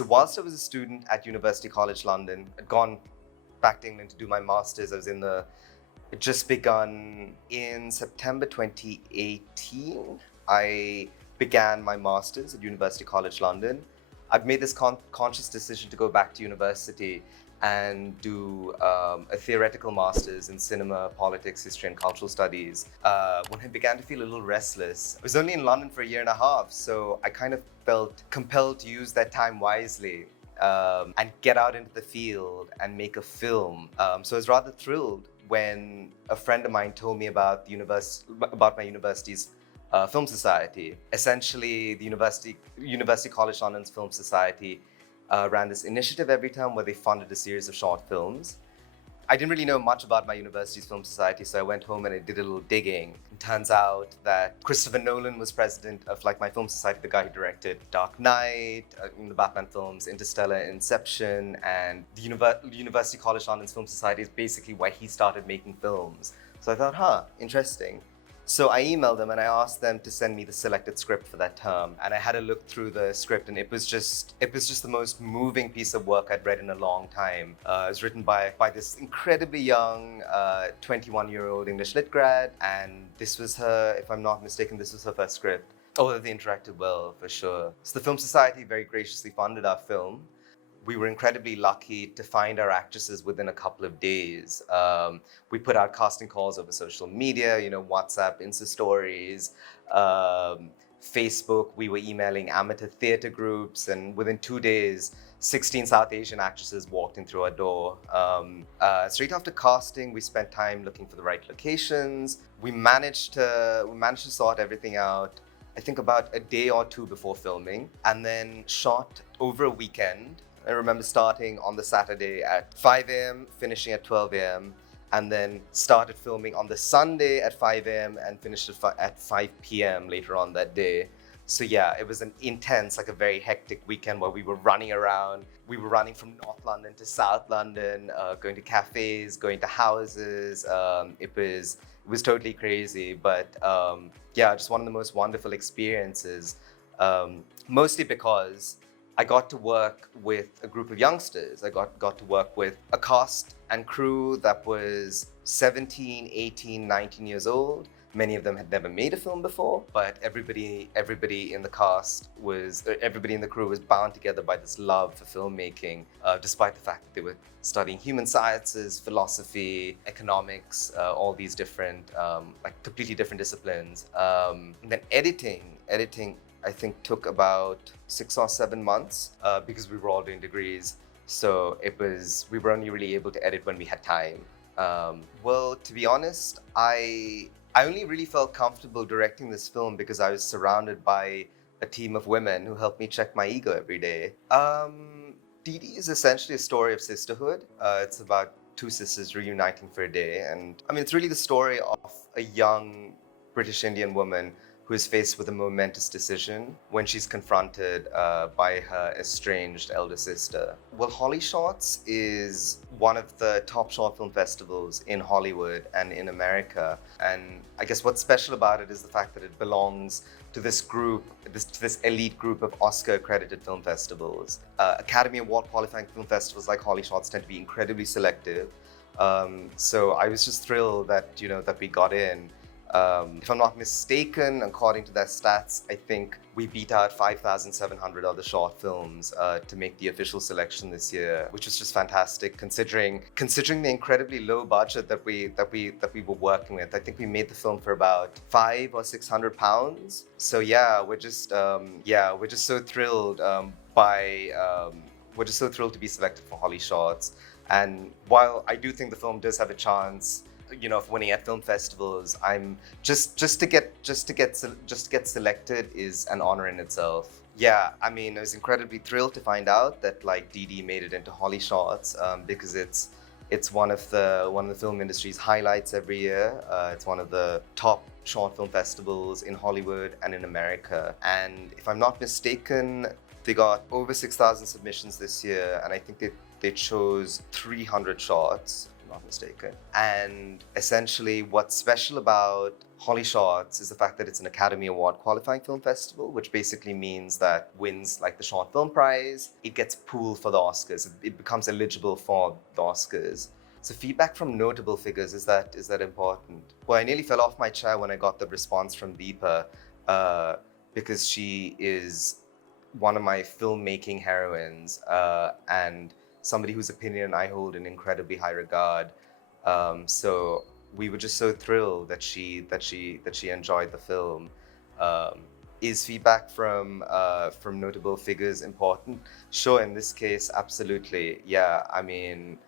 So whilst I was a student at University College London, I'd gone back to England to do my master's. It just begun in September 2018. I began my master's at University College London. I've made this conscious decision to go back to university and do a theoretical master's in cinema, politics, history, and cultural studies. When I began to feel a little restless, I was only in London for a year and a half, so I kind of felt compelled to use that time wisely and get out into the field and make a film. So I was rather thrilled when a friend of mine told me about my university's film society. Essentially, the University College London's Film Society ran this initiative every term where they funded a series of short films. I didn't really know much about my university's film society, so I went home and I did a little digging. It turns out that Christopher Nolan was president of my film society, the guy who directed Dark Knight, the Batman films, Interstellar, Inception, and the University College London's Film Society is basically why he started making films. So I thought, interesting. So I emailed them and I asked them to send me the selected script for that term. And I had a look through the script and it was just the most moving piece of work I'd read in a long time. It was written by this incredibly young 21-year-old English lit grad. And this was her, if I'm not mistaken, this was her first script. Oh, they interacted well, for sure. So the Film Society very graciously funded our film. We were incredibly lucky to find our actresses within a couple of days. We put out casting calls over social media, WhatsApp, Insta stories, Facebook. We were emailing amateur theater groups, and within 2 days, 16 South Asian actresses walked in through our door. Straight after casting, we spent time looking for the right locations. We managed to sort everything out, I think about a day or two before filming, and then shot over a weekend. I remember starting on the Saturday at 5 a.m., finishing at 12 a.m., and then started filming on the Sunday at 5 a.m. and finished at 5 p.m. later on that day. So yeah, it was an intense, a very hectic weekend where we were running around. We were running from North London to South London, going to cafes, going to houses. It was totally crazy, but just one of the most wonderful experiences, mostly because I got to work with a group of youngsters. I got to work with a cast and crew that was 17, 18, 19 years old. Many of them had never made a film before, but everybody in the crew was bound together by this love for filmmaking, despite the fact that they were studying human sciences, philosophy, economics, all these different, completely different disciplines. And then editing, I think took about 6 or 7 months because we were all doing degrees. So we were only really able to edit when we had time. Well, to be honest, I only really felt comfortable directing this film because I was surrounded by a team of women who helped me check my ego every day. DIDI is essentially a story of sisterhood. It's about 2 sisters reuniting for a day. And it's really the story of a young British Indian woman who is faced with a momentous decision when she's confronted by her estranged elder sister. Well, HollyShorts is one of the top short film festivals in Hollywood and in America. And I guess what's special about it is the fact that it belongs to this group, this elite group of Oscar-accredited film festivals. Academy Award qualifying film festivals like HollyShorts tend to be incredibly selective. So I was just thrilled that we got in. If I'm not mistaken, according to their stats, I think we beat out 5,700 other short films to make the official selection this year, which was just fantastic considering the incredibly low budget that we were working with. I think we made the film for about £500 or £600. So yeah, we're just so thrilled we're just so thrilled to be selected for HollyShorts. And while I do think the film does have a chance of winning at film festivals, I'm just to get selected is an honor in itself. Yeah, I was incredibly thrilled to find out that DIDI made it into HollyShorts because it's one of the film industry's highlights every year. It's one of the top short film festivals in Hollywood and in America. And if I'm not mistaken, they got over 6,000 submissions this year, and I think they chose 300 shorts, I'm not mistaken. And essentially, what's special about HollyShorts is the fact that it's an Academy Award qualifying film festival, which basically means that wins like the Short Film Prize, it gets pooled for the Oscars. It becomes eligible for the Oscars. So feedback from notable figures, is that important? Well, I nearly fell off my chair when I got the response from Deepa, because she is one of my filmmaking heroines, and somebody whose opinion I hold in incredibly high regard. So we were just so thrilled that she enjoyed the film. Um, is feedback from notable figures important? Sure, in this case, absolutely. Yeah, I mean,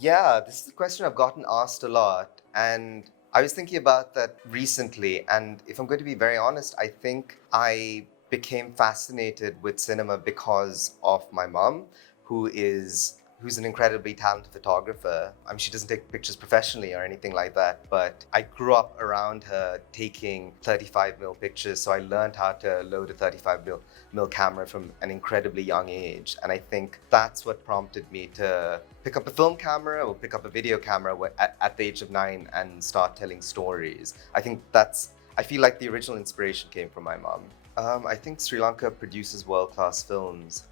yeah, this is a question I've gotten asked a lot, and I was thinking about that recently. And if I'm going to be very honest, I think I became fascinated with cinema because of my mom, who's an incredibly talented photographer. I mean, she doesn't take pictures professionally or anything like that, but I grew up around her taking 35 mil pictures, so I learned how to load a 35 mil camera from an incredibly young age. And I think that's what prompted me to pick up a film camera or pick up a video camera at the age of 9 and start telling stories. I feel like the original inspiration came from my mom. I think Sri Lanka produces world-class films.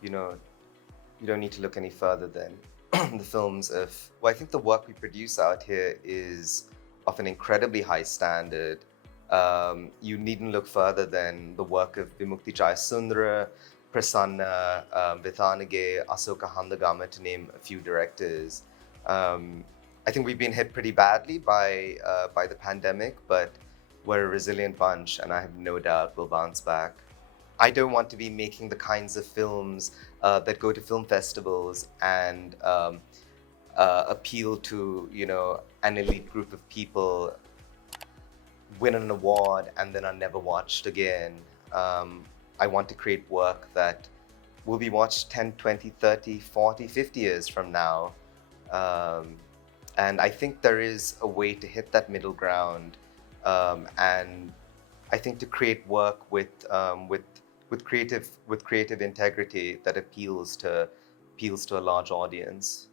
You know, you don't need to look any further than the films of, well, I think the work we produce out here is of an incredibly high standard. You needn't look further than the work of Vimukti Jayasundara, Prasanna, Vithanage, Asoka Handagama, to name a few directors. I think we've been hit pretty badly by the pandemic, but we're a resilient bunch, and I have no doubt we'll bounce back. I don't want to be making the kinds of films that go to film festivals and appeal to, an elite group of people, win an award, and then are never watched again. I want to create work that will be watched 10, 20, 30, 40, 50 years from now. And I think there is a way to hit that middle ground, and I think to create work with creative integrity that appeals to a large audience.